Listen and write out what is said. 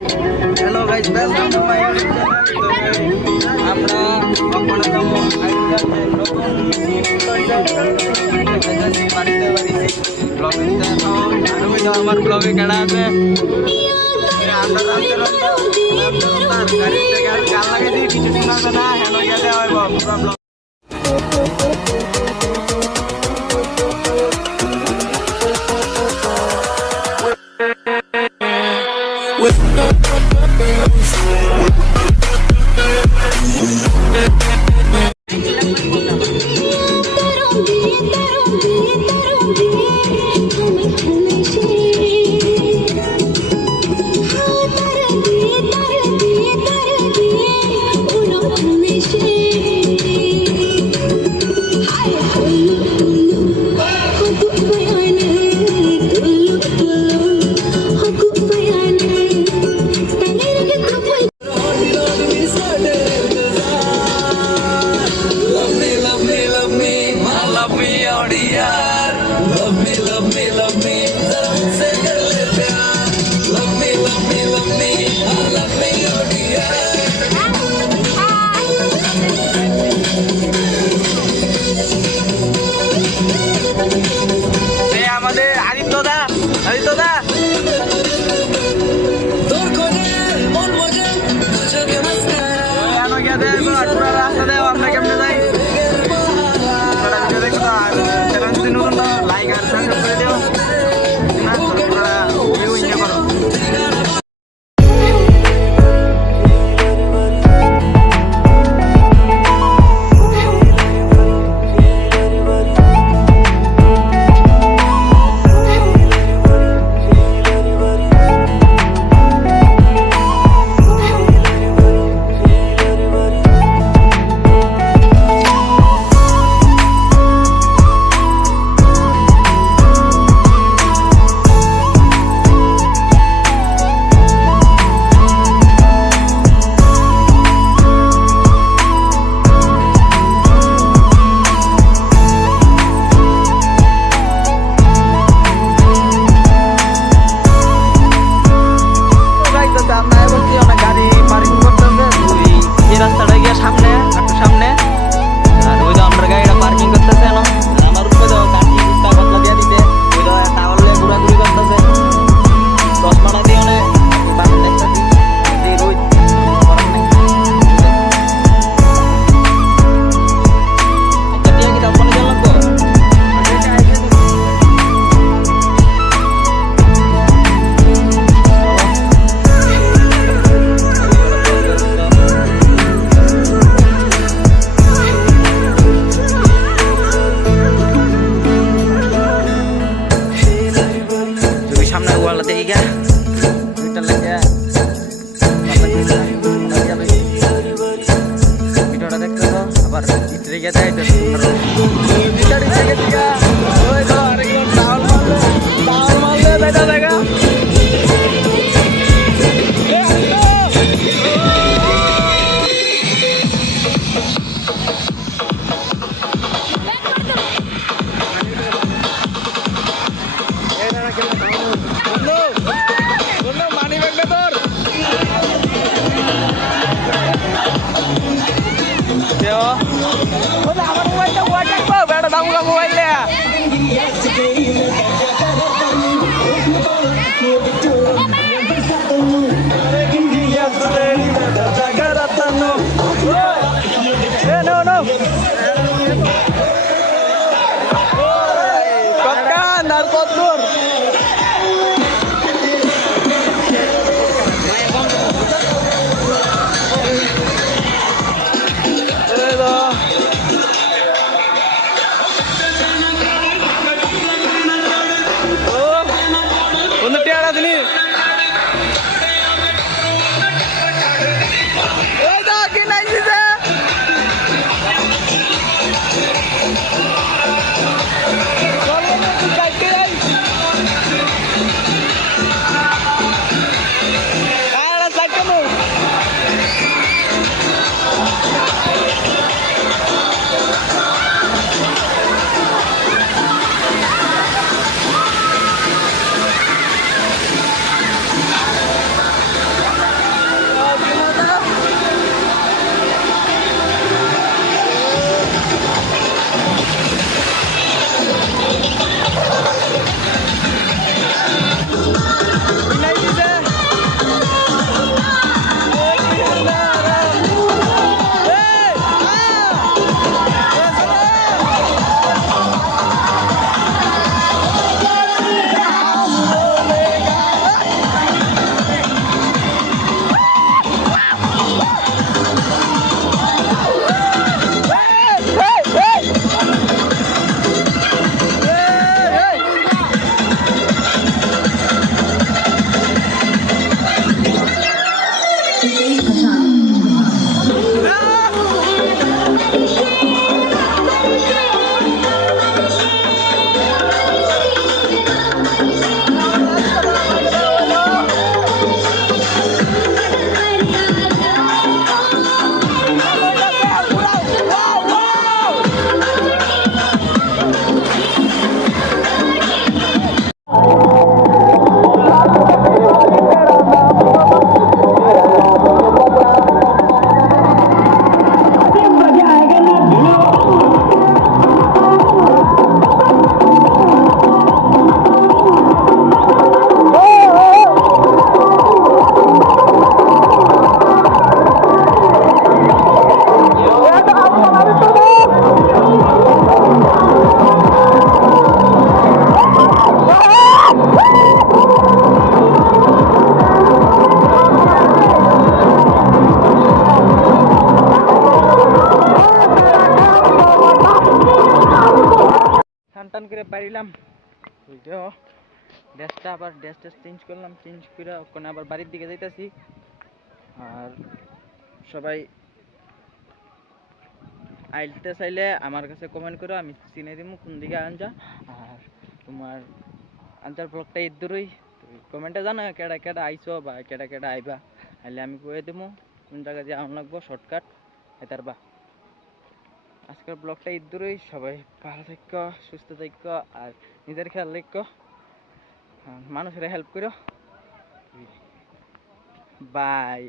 Hello guys, welcome to my YouTube channel. তো আমরা নতুন বাড়িতে ব্লগিং দেখো আর আমার ব্লগে কেনা আছে আমরা গাড়ি থেকে আর গান লাগিয়ে দিই, কিছু শোনাবে না। হ্যালো ইয়াতে হয় পুরো ব্লগ। আমাদের আদিত্যদা রাস্তা দেও, আমরা কেমনে যাই লাইক আর সাবস্ক্রাইব করে দিও। ভিডিওটা দেখতে তো আবার ভিতরে গিয়ে যাই দেখা মানি ব্যাগ তোর আমার মোবাইলটা ওয়াট রাখবো বেটা দামুকা মোবাইল দেয়া ড্রেস টেস চেঞ্জ করলাম, চেঞ্জ করে ওখানে আবার বাড়ির দিকে যাইতেছি। আর সবাই আইতে চাইলে আমার কাছে কমেন্ট করো, আমি চিনে দিব কোন দিকে আনজা। আর তোমার আনজার ব্লগটা ইদুরই কমেন্টে জানো কেডা কেডা আইসো বা কেডা কেডা আইবা, আইলে আমি কয়ে দেবো কোন জায়গা দিয়ে আন লাগবো শর্টকাট এতারবা। আজকের ব্লগটা ইদুরই, সবাই ভালো থাকো, সুস্থ থাকো, আর নিজের খেয়াল রাখো, মানুষের হেল্প করো। বাই।